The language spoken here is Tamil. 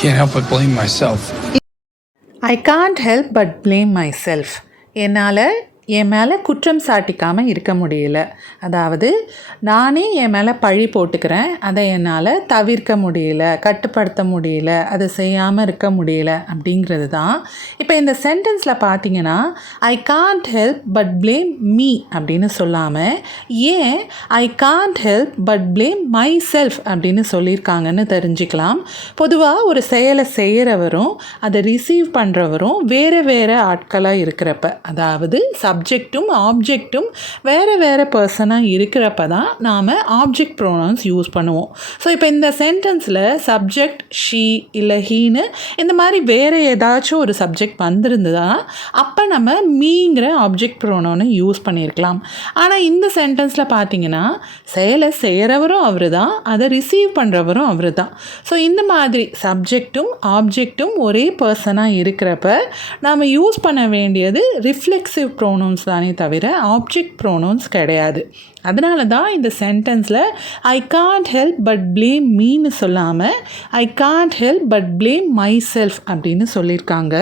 can't help but blame myself. I can't help but blame myself. என்னால் என் மேலே குற்றம் சாட்டிக்காமல் இருக்க முடியல. அதாவது நானே என் மேலே பழி போட்டுக்கிறேன், அதை என்னால் தவிர்க்க முடியல, கட்டுப்படுத்த முடியல, அதை செய்யாமல் இருக்க முடியல அப்படிங்கிறது தான். இப்போ இந்த சென்டென்ஸில் பார்த்தீங்கன்னா I can't help but blame me அப்படின்னு சொல்லாமல் ஏன் I can't help but blame my self அப்படின்னு சொல்லியிருக்காங்கன்னு தெரிஞ்சுக்கலாம். பொதுவாக ஒரு செயலை செய்கிறவரும் அதை ரிசீவ் பண்ணுறவரும் வேறு வேறு ஆட்களாக இருக்கிறப்ப, அதாவது சப்ஜெக்டும் ஆப்ஜெக்டும் வேறு வேறு பர்சனாக இருக்கிறப்ப தான் நாம் ஆப்ஜெக்ட் ப்ரோனவுன்ஸ் யூஸ் பண்ணுவோம். ஸோ இப்போ இந்த சென்டென்ஸில் சப்ஜெக்ட் ஷீ இல்லை ஹீன்னு இந்த மாதிரி வேறு ஏதாச்சும் ஒரு சப்ஜெக்ட் வந்திருந்ததா அப்போ நம்ம மீங்கிற ஆப்ஜெக்ட் ப்ரோனவுனை யூஸ் பண்ணியிருக்கலாம். ஆனால் இந்த சென்டென்ஸில் பார்த்தீங்கன்னா செயலை செய்கிறவரும் அவர் தான், அதை ரிசீவ் பண்ணுறவரும் அவர் தான். ஸோ இந்த மாதிரி சப்ஜெக்டும் ஆப்ஜெக்டும் ஒரே பர்சனாக இருக்கிறப்ப நாம் யூஸ் பண்ண வேண்டியது ரிஃப்ளெக்சிவ் ப்ரோனவுன்ஸ் தானே தவிர ஆப்ஜெக்ட் ப்ரோனவுன்ஸ் கிடையாது. அதனால தான் இந்த சென்டென்ஸில் I can't help but blame மீன்னு சொல்லாமல் I can't help but blame my self அப்படின்னு சொல்லியிருக்காங்க.